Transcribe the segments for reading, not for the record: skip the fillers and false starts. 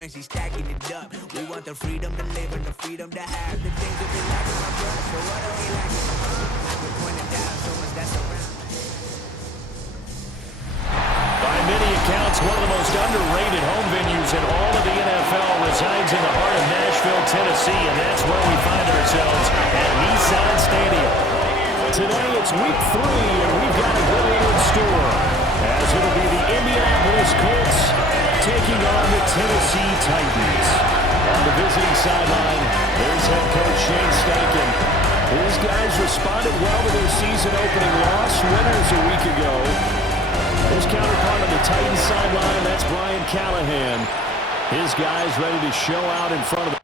He's stacking it up. We want the freedom to live and the freedom to have the things that we like in my blood. So what are we lacking? We're pointing down so much that's around. By many accounts, one of the most underrated home venues in all of the NFL resides in the heart of Nashville, Tennessee, and that's where we find ourselves at Nissan Stadium. Today it's week 3, and we've got a good one in store, as it'll be the Indianapolis Colts taking on the Tennessee Titans. On the visiting sideline, there's head coach Shane Steichen. His guys responded well to their season-opening loss, winners a week ago. His counterpart on the Titans sideline, that's Brian Callahan. His guys ready to show out in front of the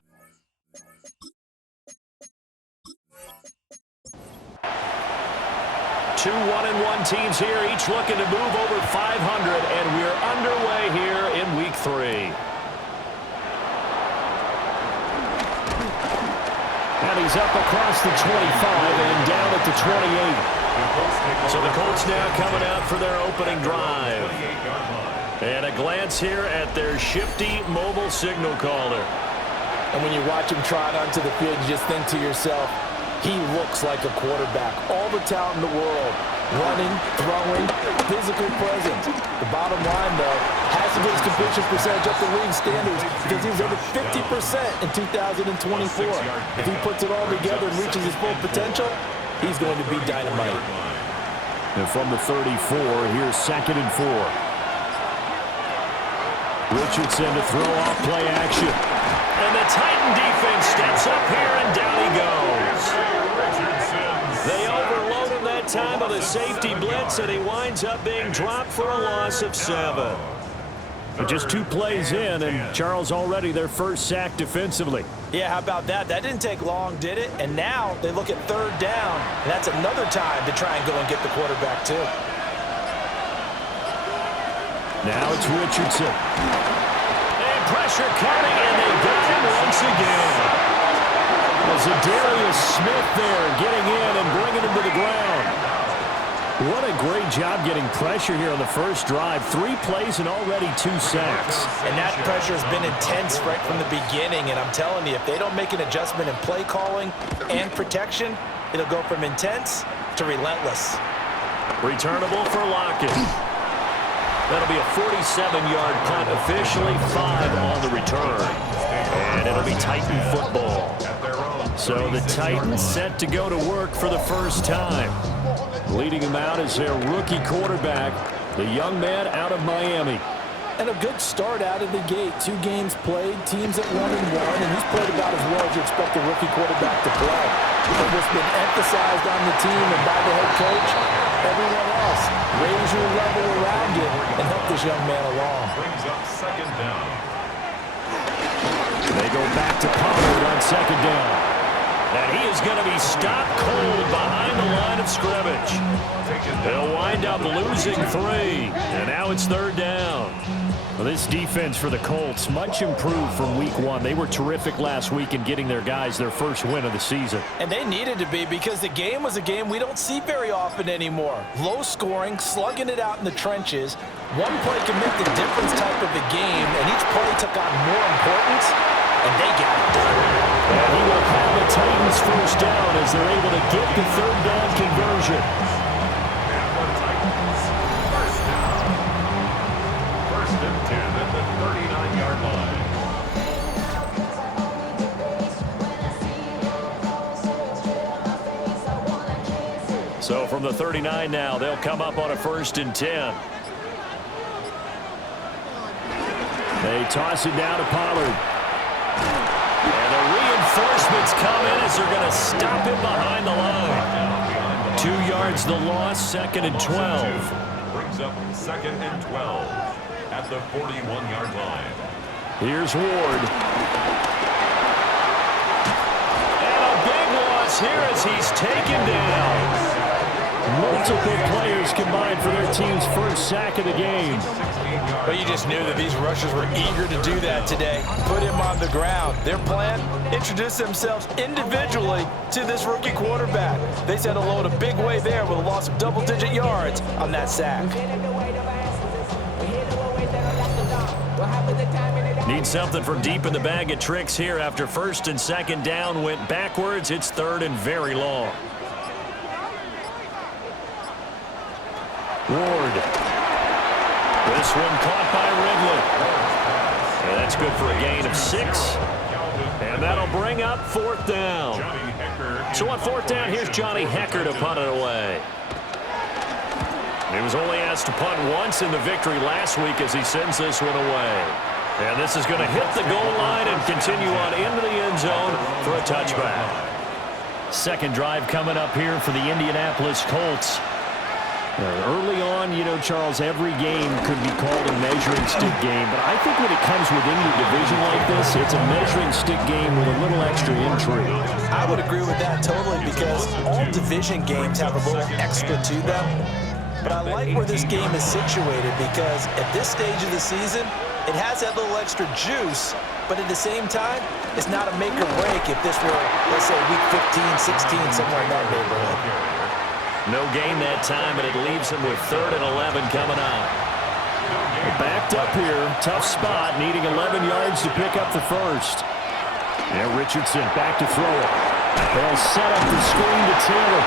2 1-1 teams here, each looking to move over 500, and we're underway here in week 3. And he's up across the 25 and down at the 28. So the Colts now coming out for their opening drive. And a glance here at their shifty mobile signal caller. And when you watch him trot onto the field, you just think to yourself, he looks like a quarterback. All the talent in the world. Running, throwing, physical presence. The bottom line, though, has to get his completion percentage up to league standards because he was over 50% in 2024. If he puts it all together and reaches his full potential, he's going to be dynamite. And from the 34, here's 2nd and 4. Richardson to throw off play action. And the Titan defense steps up here, and down he goes. They overload him that time on a safety blitz, and he winds up being dropped for a loss of 7. But just 2 plays in, and Charles already their first sack defensively. Yeah, how about that? That didn't take long, did it? And now they look at 3rd down, and that's another time to try and go and get the quarterback, too. Now it's Richardson. And pressure coming, and they got him once again. Zadarius Smith there getting in and bringing him to the ground. What a great job getting pressure here on the first drive. 3 plays and already 2 sacks. And that pressure has been intense right from the beginning, and I'm telling you, if they don't make an adjustment in play calling and protection, it'll go from intense to relentless. Returnable for Lockett. That'll be a 47-yard punt, officially 5 on the return. And it'll be Titan football. So the Titans set to go to work for the first time. Leading him out is their rookie quarterback, the young man out of Miami. And a good start out of the gate. 2 games played, teams at 1-1, and he's played about as well as you expect a rookie quarterback to play. And what's been emphasized on the team and by the head coach, everyone else, raise your level around you and help this young man along. Brings up 2nd down. They go back to Pollard on 2nd down. And he is going to be stopped cold behind the line of scrimmage. They'll wind up losing 3. And now it's 3rd down. Well, this defense for the Colts, much improved from week 1. They were terrific last week in getting their guys their first win of the season. And they needed to be because the game was a game we don't see very often anymore. Low scoring, slugging it out in the trenches. One play can make the difference type of the game, and each play took on more importance, and they got it done. And he will have the Titans first down as they're able to get the 3rd down conversion. And the Titans first down. 1st and 10 at the 39-yard line. So from the 39 now, they'll come up on a 1st and 10. They toss it down to Pollard. And the reinforcements come in as they're going to stop him behind the line. 2 yards the loss, 2nd and 12. Brings up 2nd and 12 at the 41-yard line. Here's Ward. And a big loss here as he's taken down. Multiple players combined for their team's first sack of the game. But you just knew that these rushers were eager to do that today. Put him on the ground. Their plan, introduce themselves individually to this rookie quarterback. They set a load a big way there with a loss of double-digit yards on that sack. Need something from deep in the bag of tricks here after first and second down went backwards. It's third and very long. Ward. This one caught by Ridley. And that's good for a gain of 6. And that'll bring up fourth down. So on fourth down, here's Johnny Hecker to punt it away. He was only asked to punt once in the victory last week as he sends this one away. And this is going to hit the goal line and continue on into the end zone for a touchback. Second drive coming up here for the Indianapolis Colts. Early on, you know, Charles, every game could be called a measuring stick game. But I think when it comes within your division like this, it's a measuring stick game with a little extra intrigue. I would agree with that totally because all division games have a little extra to them. But I like where this game is situated because at this stage of the season, it has that little extra juice. But at the same time, it's not a make or break if this were, let's say, week 15, 16, somewhere in that neighborhood. No gain that time, and it leaves him with 3rd and 11 coming up. Backed up here, tough spot, needing 11 yards to pick up the first. Yeah, Richardson back to throw it. They'll set up the screen to Taylor.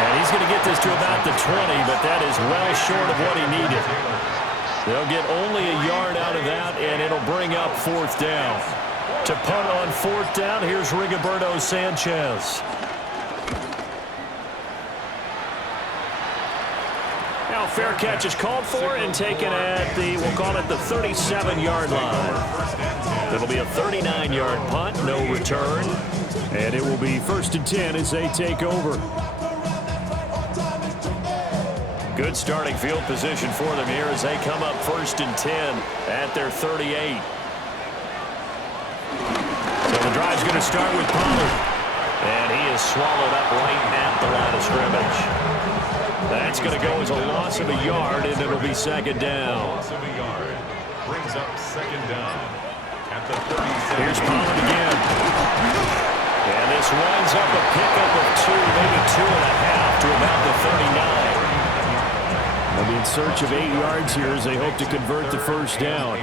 And he's going to get this to about the 20, but that is well short of what he needed. They'll get only a yard out of that, and it'll bring up fourth down. To punt on fourth down, here's Rigoberto Sanchez. Now fair catch is called for and taken at the, we'll call it the 37-yard line. It'll be a 39-yard punt, no return. And it will be 1st and 10 as they take over. Good starting field position for them here as they come up 1st and 10 at their 38. So the drive's going to start with Pollard. And he is swallowed up right at the line of scrimmage. That's going to go as a loss of a yard, and it'll be second down. Loss of a yard brings up second down at the 37. Here's Pollard again. And this winds up a pickup of 2, maybe 2.5 to about the 39. They'll be in search of 8 yards here as they hope to convert the first down.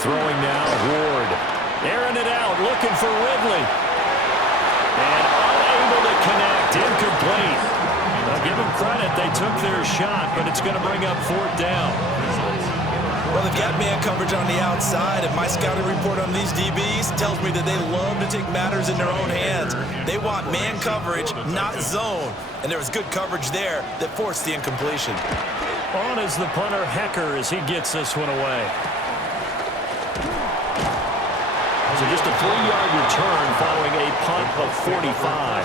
Throwing now, Ward. Airing it out, looking for Ridley. And unable to connect, incomplete. I'll give them credit, they took their shot, but it's going to bring up fourth down. Well, they've got man coverage on the outside, and my scouting report on these DBs tells me that they love to take matters in their own hands. They want man coverage, not zone. And there was good coverage there that forced the incompletion. On is the punter, Hecker, as he gets this one away. So just a 3-yard return following a punt of 45.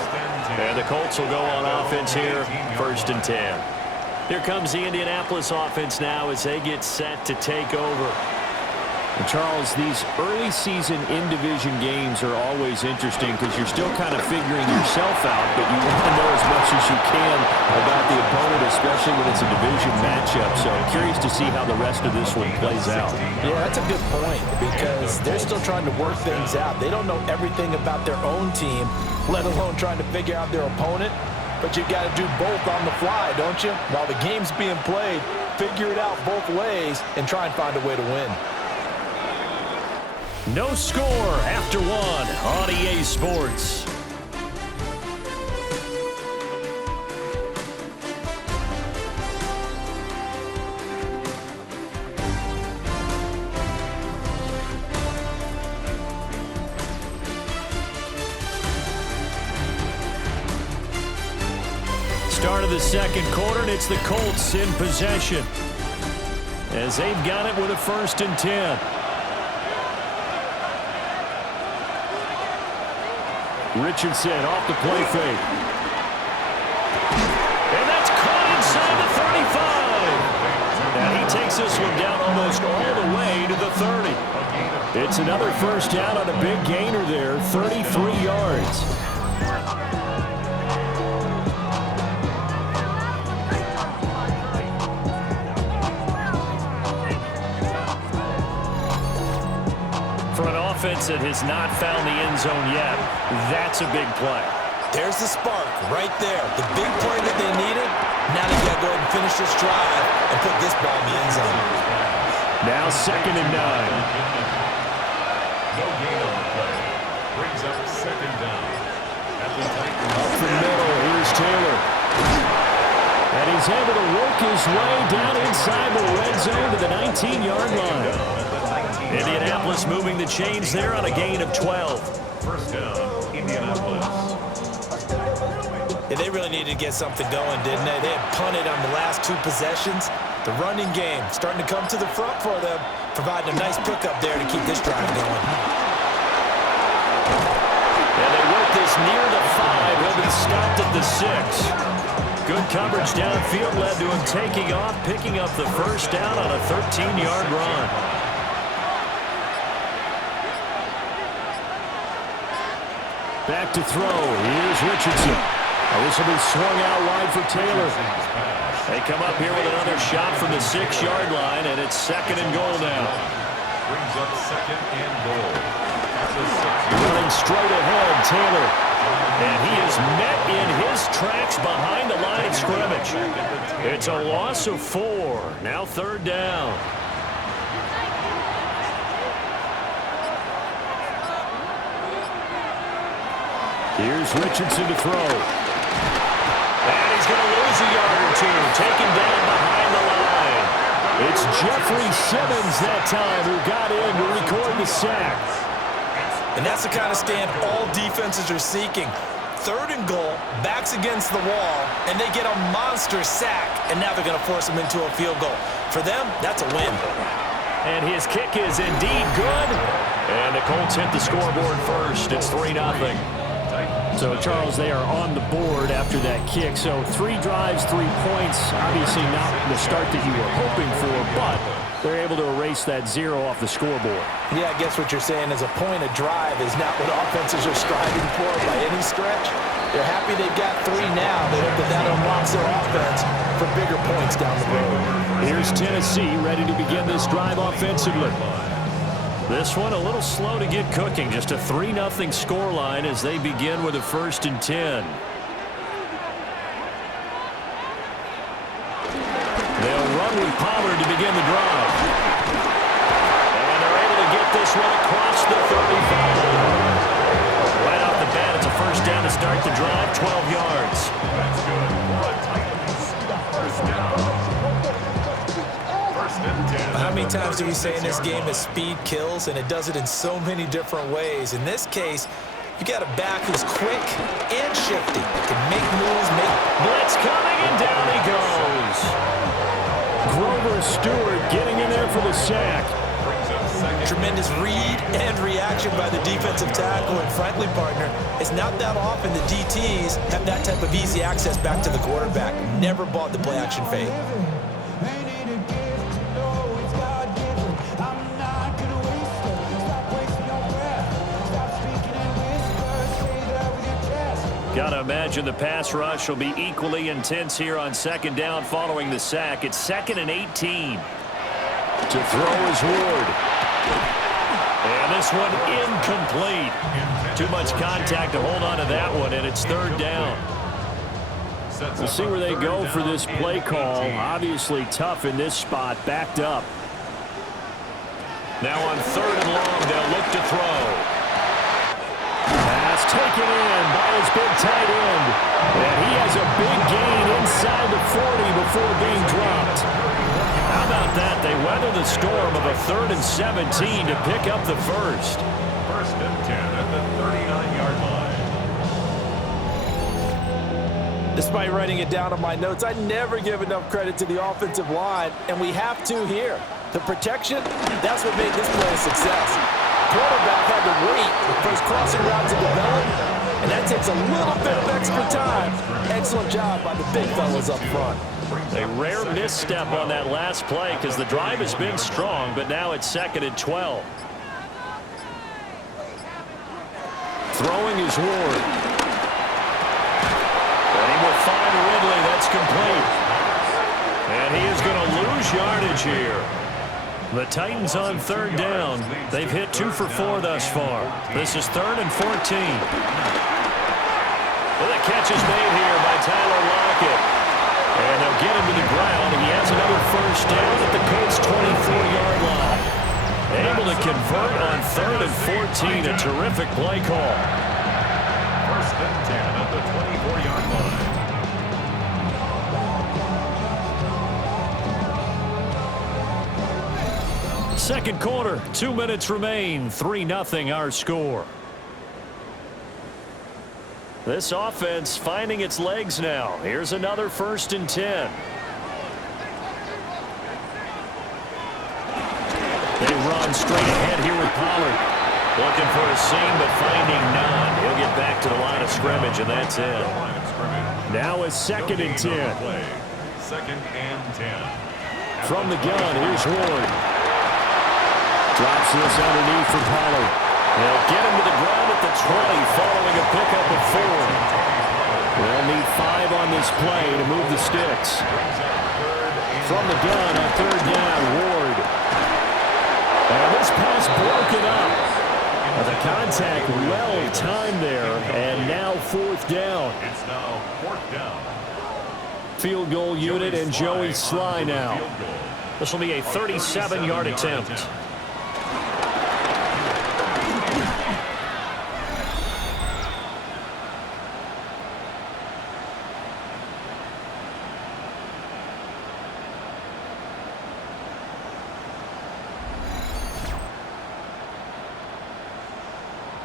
And the Colts will go on offense here, 1st and 10. Here comes the Indianapolis offense now as they get set to take over. And Charles, these early season in-division games are always interesting because you're still kind of figuring yourself out, but you want to know as much as you can about the opponent, especially when it's a division matchup. So I'm curious to see how the rest of this one plays out. Yeah, that's a good point because they're still trying to work things out. They don't know everything about their own team, let alone trying to figure out their opponent. But you got to do both on the fly, don't you? While the game's being played, figure it out both ways and try and find a way to win. No score after one on EA Sports. Start of the second quarter, and it's the Colts in possession as they've got it with a 1st and 10. Richardson off the play fake. And that's caught inside the 35. And he takes this one down almost all the way to the 30. It's another first down on a big gainer there, 33 yards. For an offense that has not found the end zone yet, that's a big play. There's the spark right there. The big play that they needed. Now they got to go ahead and finish this drive and put this ball in the end zone. Now 2nd and 9. No gain on the play. Brings up 2nd down. At the Titans. Up the middle, here's Taylor. And he's able to work his way down inside the red zone to the 19-yard line. Indianapolis moving the chains there on a gain of 12. 1st down, Indianapolis. Yeah, they really needed to get something going, didn't they? They had punted on the last 2 possessions. The running game starting to come to the front for them, providing a nice pickup there to keep this drive going. And they work this near the 5. He'll be stopped at the 6. Good coverage downfield led to him taking off, picking up the 1st down on a 13-yard run. Back to throw. Here's Richardson. This will be swung out wide for Taylor. They come up here with another shot from the 6-yard line, and it's 2nd and goal now. Brings up 2nd and goal. At the 6. Running straight ahead, Taylor. And he is met in his tracks behind the line of scrimmage. It's a loss of 4. Now 3rd down. Here's Richardson to throw. And he's going to lose a yard or 2. Taken down behind the line. It's Jeffrey Simmons that time who got in to record the sack. And that's the kind of stand all defenses are seeking. 3rd and goal, backs against the wall, and they get a monster sack, and now they're going to force them into a field goal. For them, that's a win. And his kick is indeed good. And the Colts hit the scoreboard first. It's 3-0. So, Charles, they are on the board after that kick. So 3 drives, 3 points. Obviously not the start that you were hoping for, but they're able to erase that 0 off the scoreboard. Yeah, I guess what you're saying is a point a drive is not what offenses are striving for by any stretch. They're happy they've got 3 now. They hope that unlocks their offense for bigger points down the road. Here's Tennessee ready to begin this drive offensively. This one a little slow to get cooking. Just a 3-0 scoreline as they begin with a 1st and 10. They'll run with Pollard to begin the drive. And they're able to get this one across the 35. Right off the bat, it's a 1st down to start the drive, 12 yards. That's good for the Titans. 1st down. 1st and 10. How many times do we say in this game that speed kills, and it does it in so many different ways? In this case, you got a back who's quick and shifty. Can make moves, make... Blitz coming, and down he goes. Grover Stewart getting in there for the sack. Tremendous read and reaction by the defensive tackle and frankly, partner, it's not that often the DTs have that type of easy access back to the quarterback. Never bought the play action fade. Gotta imagine the pass rush will be equally intense here on 2nd down following the sack. It's 2nd and 18. To throw is Ward. And this one incomplete. Too much contact to hold on to that one, and it's 3rd down. We'll see where they go for this play call. Obviously tough in this spot, backed up. Now on 3rd and long, they'll look to throw. Pass taken in by his big tight end. And he has a big gain inside the 40 before being dropped. How about that? They weather the storm of a 3rd and 17 to pick up the 1st. 1st and 10 at the 39-yard line. Despite writing it down on my notes, I never give enough credit to the offensive line, and we have to here. The protection, that's what made this play a success. Quarterback had to wait for his crossing route to develop, and that takes a little bit of extra time. Excellent job by the big fellas up front. A rare misstep on that last play because the drive has been strong, but now it's 2nd and 12. Throwing is Ward. And he will find Ridley. That's complete. And he is going to lose yardage here. The Titans on 3rd down. They've hit 2 for 4 thus far. This is 3rd and 14. Well, the catch is made here by Tyler Lockett. And they'll get him to the ground. He has another first down at the Colts' 24-yard line. Able to convert on 3rd and 14. A terrific play call. First and 10 at the 24-yard line. Second quarter, 2 minutes remain. 3-0 our score. This offense finding its legs now. Here's another 1st and 10. They run straight ahead here with Pollard. Looking for a seam, but finding none. He'll get back to the line of scrimmage, and that's it. Now it's 2nd and 10. 2nd and 10. From the gun, here's Ward. Drops this underneath for Pollard. They'll get him to the ground at the 20 following a pickup of 4. They'll need 5 on this play to move the sticks. From the gun on 3rd down, Ward. And this pass broken up. The contact well timed there, and now 4th down. It's now 4th down. Field goal unit and Joey Sly now. This will be a 37-yard attempt.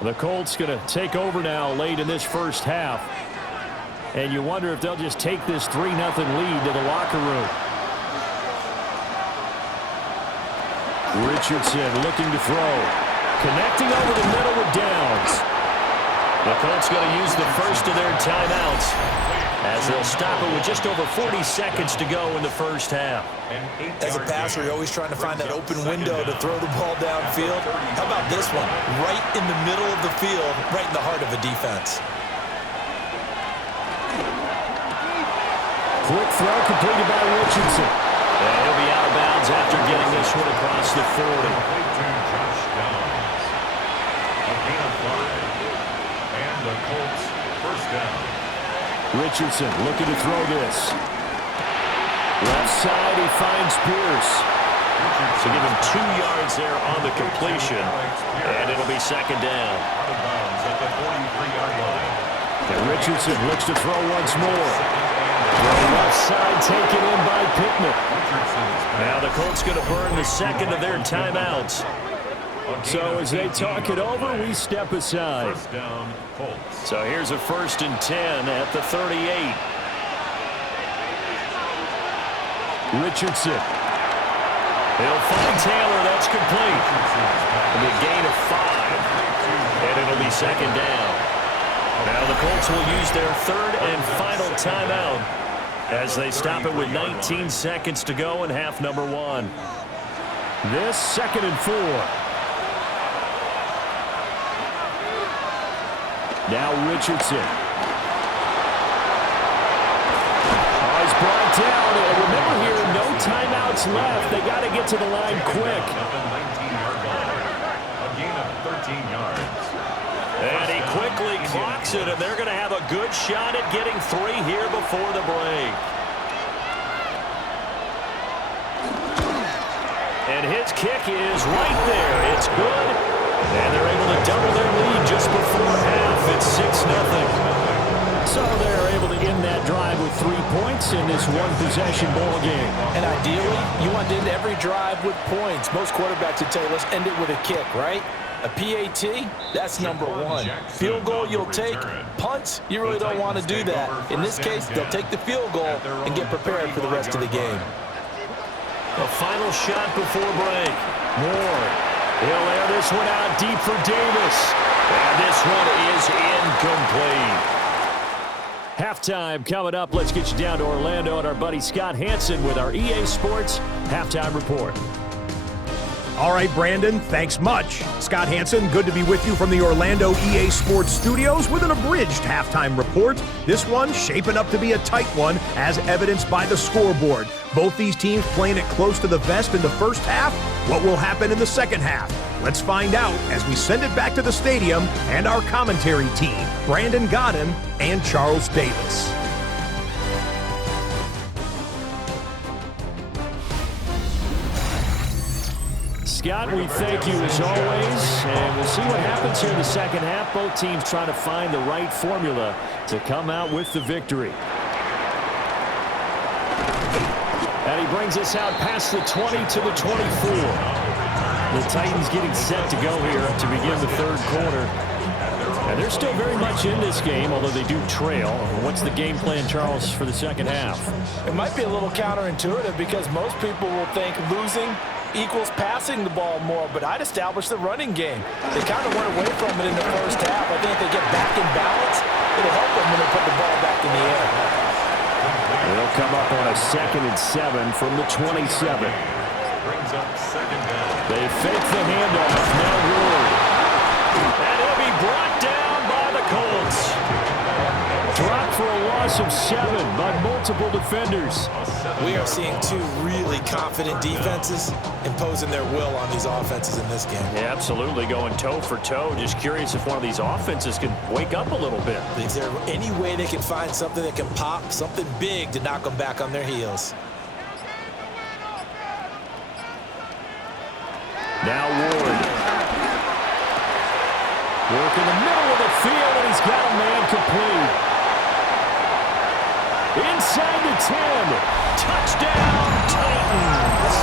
The Colts going to take over now late in this first half. And you wonder if they'll just take this 3-0 lead to the locker room. Richardson looking to throw. Connecting over the middle with Downs. The Colts going to use the first of their timeouts as they'll stop it with just over 40 seconds to go in the first half. As a passer, you're always trying to find that open window to throw the ball downfield. How about this one? Right in the middle of the field, right in the heart of a defense. Quick throw completed by Richardson. And he'll be out of bounds after getting this one across the 40. Josh Downs. A gain of 5. And the Colts first down. Richardson looking to throw this. Left side, he finds Pierce. So give him 2 yards there on the completion. And it'll be 2nd down. Out of bounds at the 43-yard line. And Richardson looks to throw once more. The left side taken in by Pittman. Now the Colts going to burn the 2nd of their timeouts. So as they talk it over, we step aside. First down, Colts. So here's a 1st and 10 at the 38. Richardson. He'll find Taylor. That's complete. And a gain of 5. And it'll be 2nd down. Now the Colts will use their 3rd and final timeout as they stop it with 19 seconds to go in half number 1. This 2nd and 4. Now Richardson. Oh, he's brought down. And remember here, no timeouts left. They got to get to the line quick. At the 19-yard line. A gain of 13 yards. And he quickly clocks it, and they're going to have a good shot at getting 3 here before the break. And his kick is right there. It's good. And they're able to double their lead just before half. It's 6-0. So they're able to end that drive with 3 points in this one-possession ball game. And ideally, you want to end every drive with points. Most quarterbacks would tell you, let's end it with a kick, right? A PAT, that's number 1. Field goal, you'll take. Punts, you really don't want to do that. In this case, they'll take the field goal and get prepared for the rest of the game. The final shot before break. Ward. He'll air this one out deep for Davis. And this one is incomplete. Halftime coming up. Let's get you down to Orlando and our buddy Scott Hansen with our EA Sports Halftime Report. All right, Brandon, thanks much. Scott Hansen, good to be with you from the Orlando EA Sports Studios with an abridged halftime report. This one shaping up to be a tight one, as evidenced by the scoreboard. Both these teams playing it close to the vest in the first half. What will happen in the second half? Let's find out as we send it back to the stadium and our commentary team, Brandon Godden and Charles Davis. Scott, we thank you as always, and we'll see what happens here in the second half. Both teams trying to find the right formula to come out with the victory. And he brings us out past the 20 to the 24. The Titans getting set to go here to begin the third quarter. And they're still very much in this game, although they do trail. What's the game plan, Charles, for the second half? It might be a little counterintuitive because most people will think losing equals passing the ball more, but I'd establish the running game. They kind of went away from it in the first half. I think if they get back in balance, it'll help them when they put the ball back in the air. They'll come up on a 2nd and 7 from the 27. Brings up second down. They fake the handoff. Now Ward. And he'll be brought down by the Colts. Dropped for a loss of 7 by multiple defenders. We are seeing two really confident defenses imposing their will on these offenses in this game. Yeah, absolutely, going toe for toe. Just curious if one of these offenses can wake up a little bit. Is there any way they can find something that can pop, something big to knock them back on their heels? Now Ward. Work in the middle of the field, and he's got a man complete. Inside the 10. Touchdown, Titans.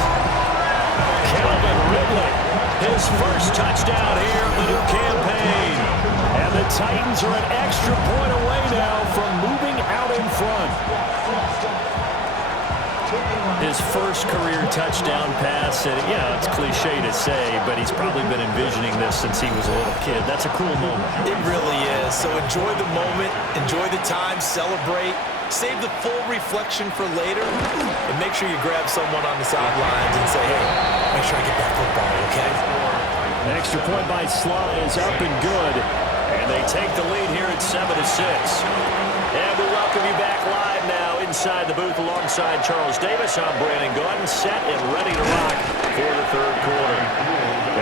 Calvin Ridley, his first touchdown here of the new campaign. And the Titans are an extra point away now from moving out in front. His first career touchdown pass, and yeah, it's cliche to say, but he's probably been envisioning this since he was a little kid. That's a cool moment. It really is. So enjoy the moment, enjoy the time, celebrate, save the full reflection for later, and make sure you grab someone on the sidelines and say, hey, make sure I get that football, okay? An extra point by Sly is up and good, and they take the lead here at 7-6. And we welcome you back live now inside the booth alongside Charles Davis. I'm Brandon Godden, set and ready to rock for the third quarter.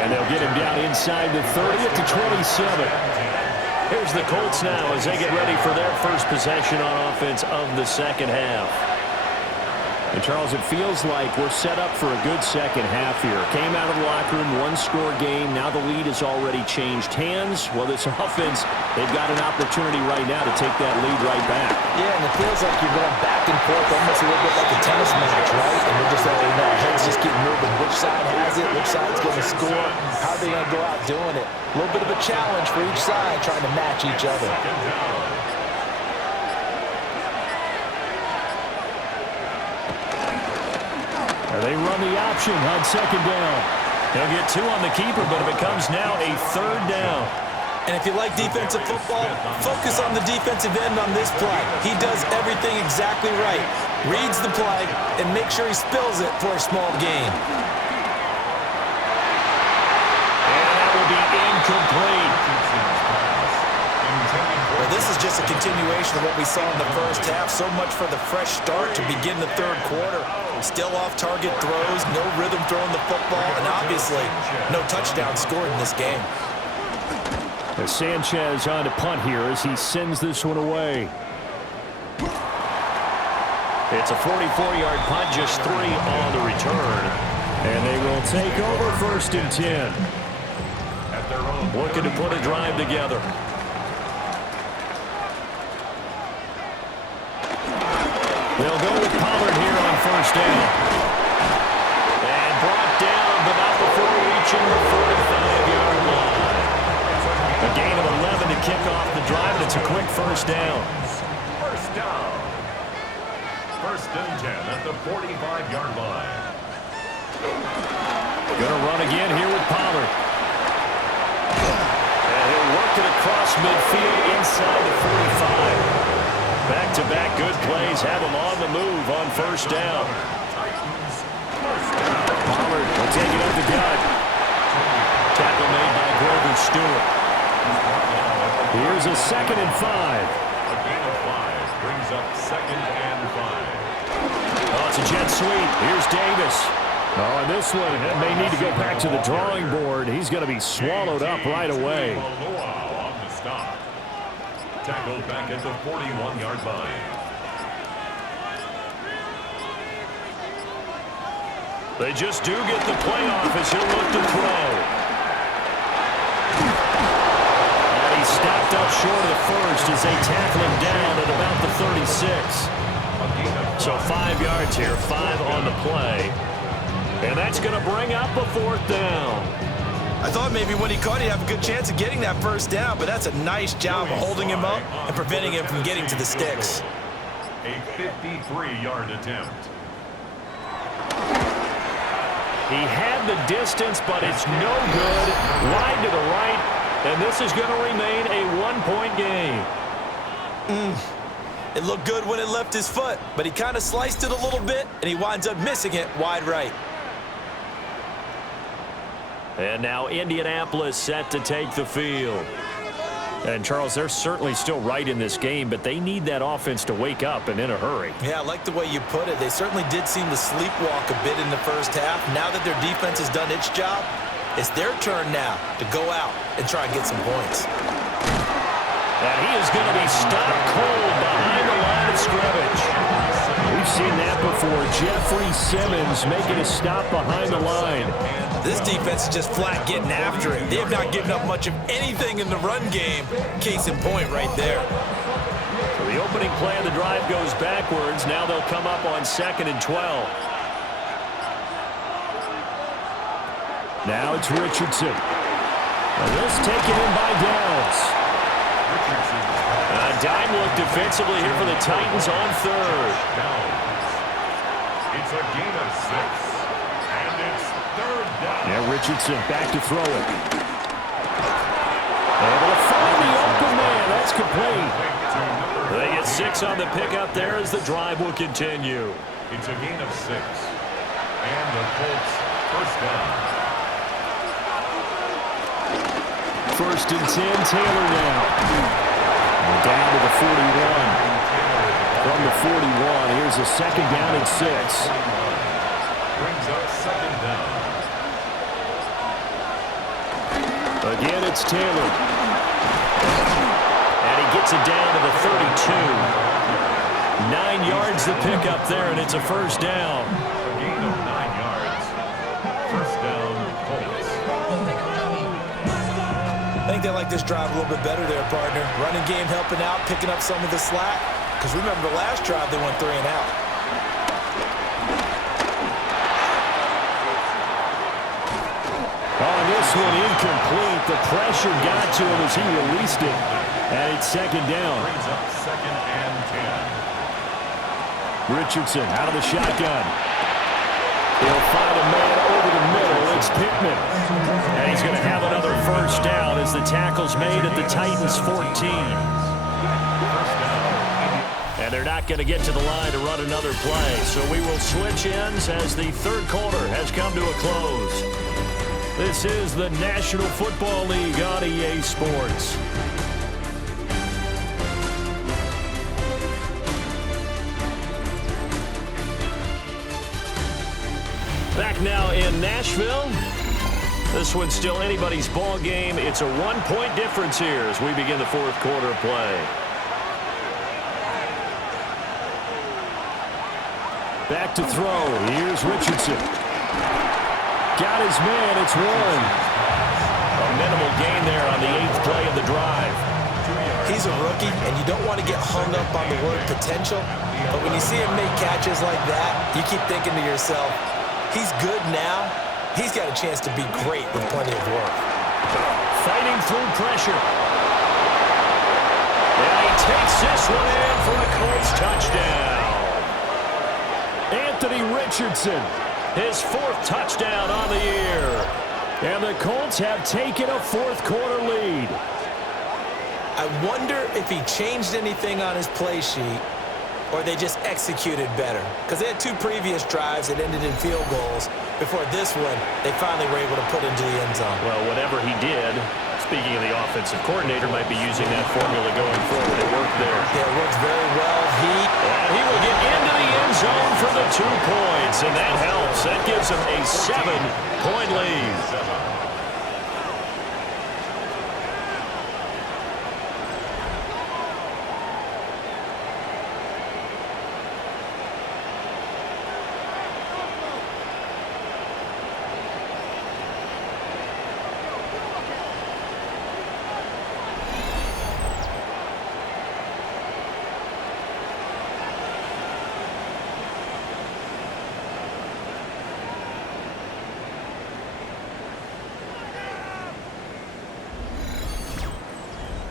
And they'll get him down inside the 30 to 27. Here's the Colts now as they get ready for their first possession on offense of the second half. And, Charles, it feels like we're set up for a good second half here. Came out of the locker room, one-score game. Now the lead has already changed hands. Well, this offense, they've got an opportunity right now to take that lead right back. Yeah, and it feels like you're going back and forth almost a little bit like a tennis match, right? And we're just letting our heads just keep moving. Which side has it? Which side's going to score? How are they going to go out doing it? A little bit of a challenge for each side trying to match each other. They run the option on second down. They'll get 2 on the keeper, but it becomes now a third down. And if you like defensive football, focus on the defensive end on this play. He does everything exactly right. Reads the play and makes sure he spills it for a small gain. And that will be incomplete. Well, this is just a continuation of what we saw in the first half. So much for the fresh start to begin the third quarter. Still off-target throws, no rhythm throwing the football, and obviously no touchdown scored in this game. As Sanchez on to punt here as he sends this one away. It's a 44-yard punt, just 3 on the return. And they will take over 1st and 10. Looking to put a drive together. They'll go with Pollard here on 1st down. And brought down, but not before reaching the 45-yard line. A gain of 11 to kick off the drive, and it's a quick 1st down. First down. 1st and 10 at the 45-yard line. Gonna run again here with Pollard. And he'll work it across midfield inside the 45. Back-to-back good plays have him on the move on 1st down. Pollard will take it up the gut. Tackle made by Grover Stewart. Here's a 2nd and 5. A gain of 5 brings up 2nd and 5. Oh, it's a jet sweep. Here's Davis. Oh, and this one may need to go back to the drawing board. He's going to be swallowed up right away. On the stop. Tackled back at the 41-yard line. They just do get the play off as he'll look to throw. And he's stopped up short of the first as they tackle him down at about the 36. So 5 yards here, 5 on the play. And that's going to bring up a 4th down. I thought maybe when he caught it, he'd have a good chance of getting that first down, but that's a nice job of holding him up and preventing him from getting to the sticks. A 53-yard attempt. He had the distance, but it's no good. Wide to the right, and this is going to remain a 1-point game. It looked good when it left his foot, but he kind of sliced it a little bit, and he winds up missing it wide right. And now Indianapolis set to take the field. And, Charles, they're certainly still right in this game, but they need that offense to wake up and in a hurry. Yeah, I like the way you put it. They certainly did seem to sleepwalk a bit in the first half. Now that their defense has done its job, it's their turn now to go out and try and get some points. And he is going to be stopped cold behind the line of scrimmage. We've seen that before. Jeffrey Simmons making a stop behind the line. This defense is just flat getting after it. They have not given up much of anything in the run game. Case in point right there. So the opening play of the drive goes backwards. Now they'll come up on 2nd and 12. Now it's Richardson. And this taken in by Downs. Dime look defensively here for the Titans on 3rd. It's a gain of 6. And it's 3rd down. Now Richardson back to throw it. Able to find the open man. That's complete. They get 6 on the pickup there as the drive will continue. It's a gain of 6. And the Colts first down. 1st and 10, Taylor now. Down to the 41. From the 41, here's a 2nd down and 6. Brings up 2nd down. Again, it's Taylor. And he gets it down to the 32. 9 yards to pick up there, and it's a 1st down. A gain of 9 yards. 1st down, Colts. I think they like this drive a little bit better there, partner. Running game helping out, picking up some of the slack. Because remember, the last drive they went 3 and out. On this one, incomplete. The pressure got to him as he released it. And it's 2nd down. Brings up 2nd and 10. Richardson out of the shotgun. He'll find a man over the middle. It's Pittman. And he's going to have another 1st down as the tackle's made at the Titans' 14. And they're not going to get to the line to run another play. So we will switch ends as the 3rd quarter has come to a close. This is the National Football League on EA Sports. Back now in Nashville. This one's still anybody's ball game. It's a 1-point difference here as we begin the 4th quarter play. Back to throw. Here's Richardson. Got his man. It's Warren. A minimal gain there on the 8th play of the drive. He's a rookie, and you don't want to get hung up on the word potential. But when you see him make catches like that, you keep thinking to yourself, he's good now. He's got a chance to be great with plenty of work. Fighting through pressure. And he takes this one in for a Colts touchdown. Anthony Richardson, his 4th touchdown on the year. And the Colts have taken a 4th quarter lead. I wonder if he changed anything on his play sheet or they just executed better. Because they had 2 previous drives that ended in field goals. Before this one, they finally were able to put into the end zone. Well, whatever he did, it's speaking of the offensive coordinator, might be using that formula going forward. It worked there. Yeah, it works very well. And he will get into the end zone for the 2 points, and that helps. That gives him a 7-point lead.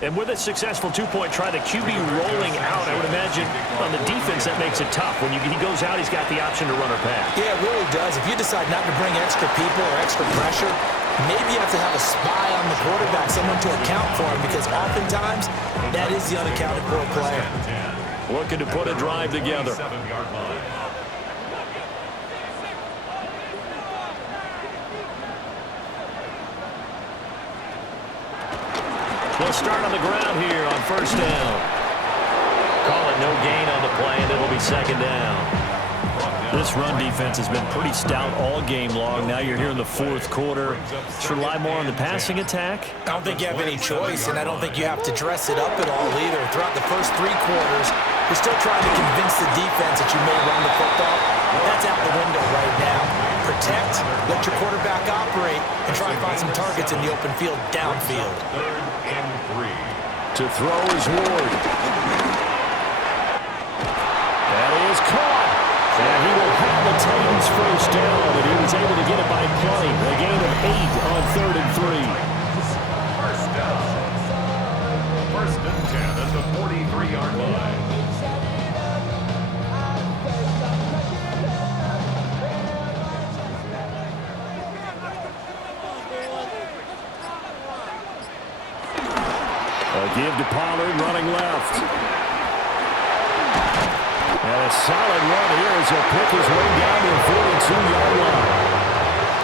And with a successful 2-point try, the QB rolling out, I would imagine on the defense that makes it tough. When he goes out, he's got the option to run or pass. Yeah, it really does. If you decide not to bring extra people or extra pressure, maybe you have to have a spy on the quarterback, someone to account for him, because oftentimes that is the unaccounted for player. Looking to put a drive together. They'll start on the ground here on first down. Call it no gain on the play, and it'll be second down. This run defense has been pretty stout all game long. Now you're here in the fourth quarter. Should rely more on the passing attack? I don't think you have any choice, and I don't think you have to dress it up at all either. Throughout the first 3 quarters, you're still trying to convince the defense that you may run the football. That's out the window right now. Protect, let your quarterback operate, and try and find some targets in the open field downfield. To throw is Ward. That is caught. And he will have the Titans first down, and he was able to get it by plenty. A gain of 8 on 3rd and 3. First down. 1st and 10 at the 43-yard line. Give to Pollard running left. And a solid run here as he'll pick his way down to the 42-yard line.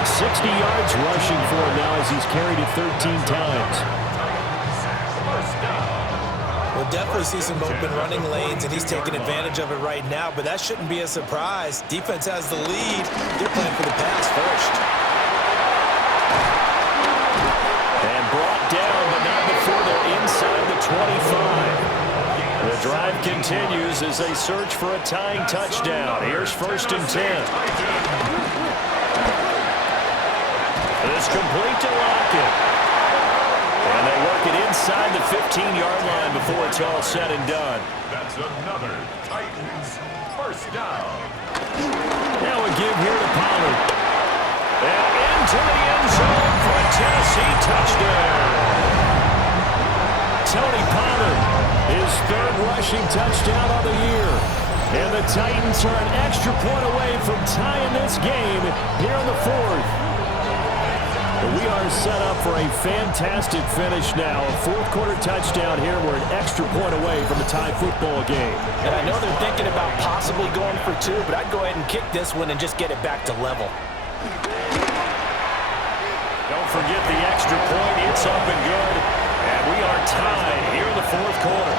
60 yards rushing for him now as he's carried it 13 times. We'll definitely see some open running lanes, and he's taking advantage of it right now, but that shouldn't be a surprise. Defense has the lead. They're playing for the pass first. And brought down, but not before they're inside the 25. The drive continues as they search for a tying touchdown. Here's 1st and 10. It's complete to Lockett. And they work it inside the 15-yard line before it's all said and done. That's another Titans first down. Now a give here to Pollard. And into the end zone for a Tennessee touchdown. Tony Pollard, his 3rd rushing touchdown of the year. And the Titans are an extra point away from tying this game here in the 4th. We are set up for a fantastic finish now. A 4th quarter touchdown here. We're an extra point away from a tie football game. And I know they're thinking about possibly going for 2, but I'd go ahead and kick this one and just get it back to level. Don't forget the extra point. It's up and good. And we are tied here in the 4th quarter.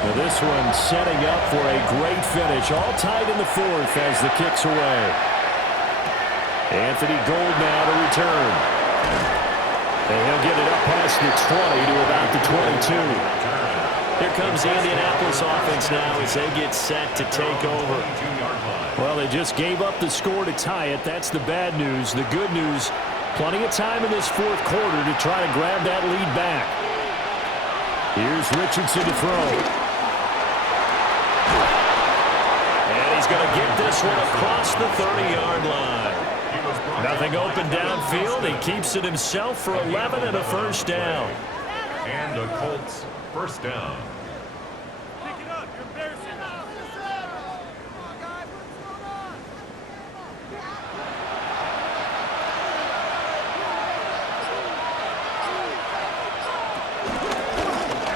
Now this one setting up for a great finish. All tied in the 4th as the kick's away. Anthony Gold now to return. And he'll get it up past the 20 to about the 22. Here comes the Indianapolis offense now as they get set to take over. Well, they just gave up the score to tie it. That's the bad news. The good news, plenty of time in this 4th quarter to try to grab that lead back. Here's Richardson to throw. And he's going to get this one across the 30-yard line. Nothing open downfield. He keeps it himself for 11 and a first down. And the Colts first down.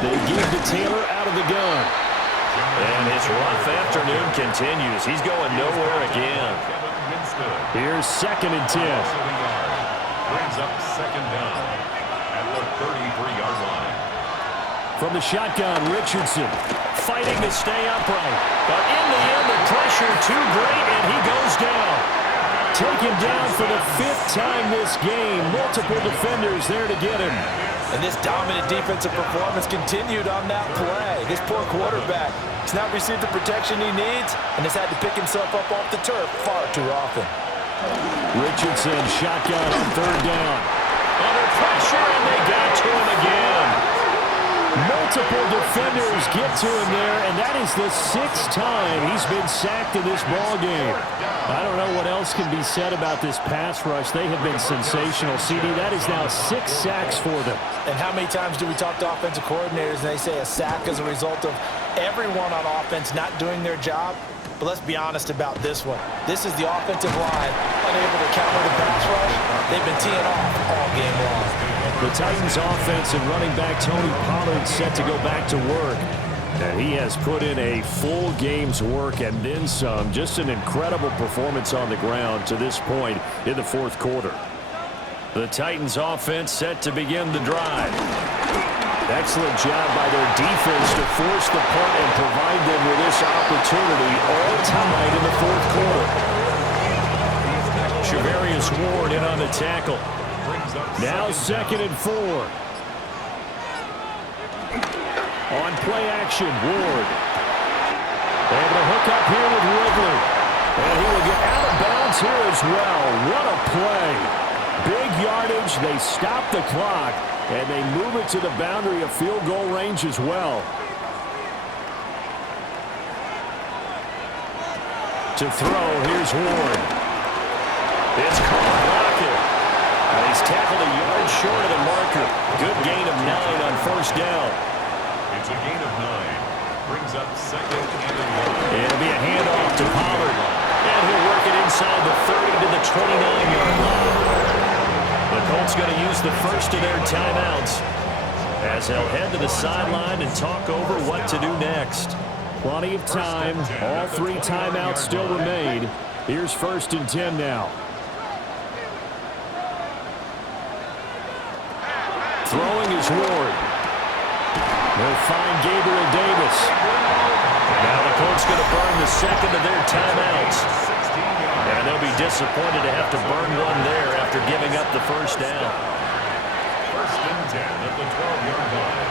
They give to Taylor out of the gun. And his rough afternoon continues. He's going nowhere again. Here's 2nd and 10. Brings up 2nd down at the 33-yard line. From the shotgun, Richardson. Fighting to stay upright. But in the end, the pressure too great, and he goes down. Taken down for the 5th time this game. Multiple defenders there to get him. And this dominant defensive performance continued on that play. This poor quarterback has not received the protection he needs and has had to pick himself up off the turf far too often. Richardson, shotgun on 3rd down. Under pressure, and they got to him again. Multiple defenders get to him there, and that is the 6th time he's been sacked in this ball game. I don't know what else can be said about this pass rush. They have been sensational. CD, that is now 6 sacks for them. And how many times do we talk to offensive coordinators and they say a sack is a result of everyone on offense not doing their job? But let's be honest about this one. This is the offensive line unable to counter the pass rush. They've been teeing off all game long. The Titans offense and running back Tony Pollard set to go back to work. And he has put in a full game's work and then some. Just an incredible performance on the ground to this point in the 4th quarter. The Titans offense set to begin the drive. Excellent job by their defense to force the punt and provide them with this opportunity, all tied in the 4th quarter. Shavarius Ward in on the tackle. Now 2nd and 4. On play action, Ward. Able to hook up here with Ridley. And he will get out of bounds here as well. What a play. Big yardage. They stop the clock. And they move it to the boundary of field goal range as well. To throw, here's Ward. It's caught blocking. And he's tackled a yard short of the marker. Good gain of 9 on 1st down. It's a gain of 9. Brings up 2nd and 11. It'll be a handoff to Pollard. And he'll work it inside the 30 to the 29-yard line. The Colts going to use the first of their timeouts as they'll head to the sideline and talk over what to do next. Plenty of time. All 3 timeouts still remain. Here's 1st and 10 now. Throwing is Ward. They'll find Gabriel Davis. Now the Colts going to burn the 2nd of their timeouts. And they'll be disappointed to have to burn one there after giving up the 1st down. 1st and 10 at the 12-yard line.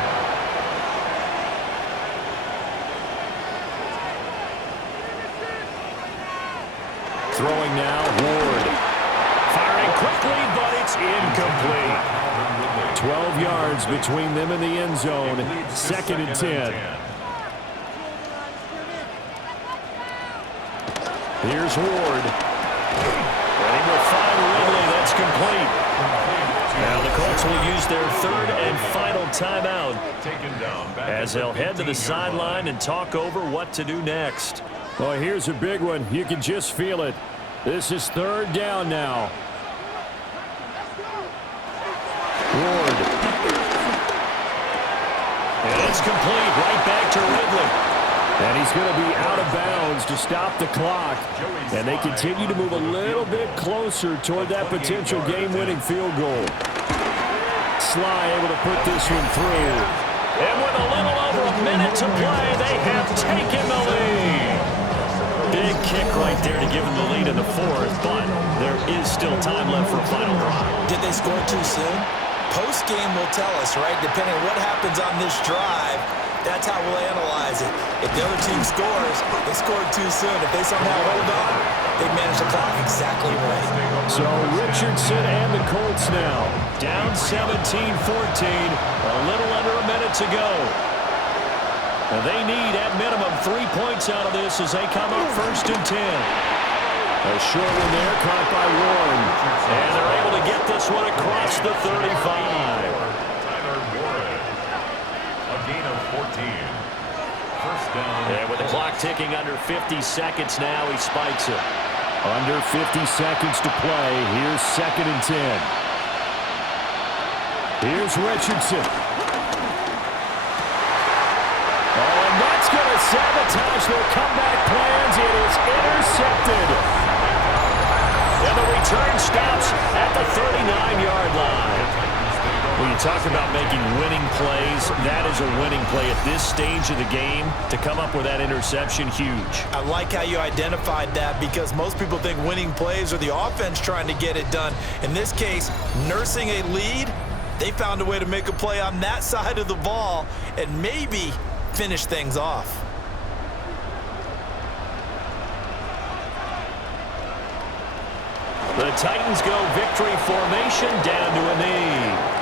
Throwing now, Ward. Firing quickly, but it's incomplete. 12 yards between them and the end zone. 2nd and 10. Here's Ward. And he will find Ridley. That's complete. Now the Colts will use their 3rd and final timeout as they'll head to the sideline and talk over what to do next. Well, here's a big one. You can just feel it. This is 3rd down now. Ward. And it's complete. Right back to Ridley. And he's going to be out of bounds to stop the clock. And they continue to move a little bit closer toward that potential game-winning field goal. Sly able to put this one through. And with a little over a minute to play, they have taken the lead. Big kick right there to give them the lead in the 4th, but there is still time left for a final drive. Did they score too soon? Post-game will tell us, right? Depending on what happens on this drive, that's how we'll analyze it. If the other team scores, they scored too soon. If they somehow hold on, they manage the clock exactly right. So Richardson and the Colts now. Down 17-14, a little under a minute to go. Now they need, at minimum, 3 points out of this as they come up 1st and 10. A short one there, caught by Warren. And they're able to get this one across the 35. Gain of 14. 1st down. And with the clock ticking under 50 seconds now, he spikes it. Under 50 seconds to play. Here's 2nd and 10. Here's Richardson. Oh, and that's going to sabotage their comeback plans. It is intercepted. And the return stops at the 39-yard line. When you talk about making winning plays, that is a winning play at this stage of the game. To come up with that interception, huge. I like how you identified that because most people think winning plays are the offense trying to get it done. In this case, nursing a lead, they found a way to make a play on that side of the ball and maybe finish things off. The Titans go victory formation down to a knee.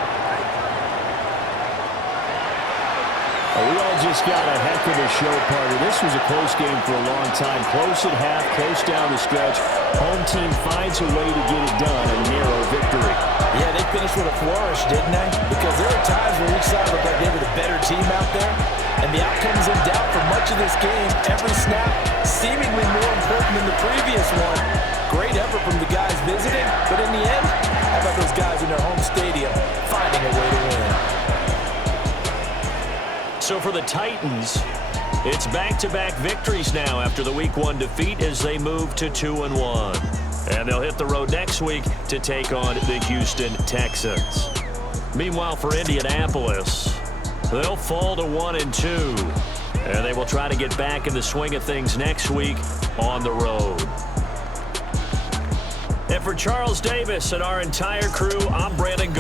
We all just got a heck of a show, partner. This was a close game for a long time. Close at half, close down the stretch. Home team finds a way to get it done. A narrow victory. Yeah, they finished with a flourish, didn't they? Because there were times where each side looked like they were the better team out there. And the outcome's in doubt for much of this game. Every snap seemingly more important than the previous one. Great effort from the guys visiting. But in the end, how about those guys in their home stadium finding a way to win? So for the Titans, it's back-to-back victories now after the Week 1 defeat as they move to 2-1. And they'll hit the road next week to take on the Houston Texans. Meanwhile, for Indianapolis, they'll fall to 1-2. And they will try to get back in the swing of things next week on the road. And for Charles Davis and our entire crew, I'm Brandon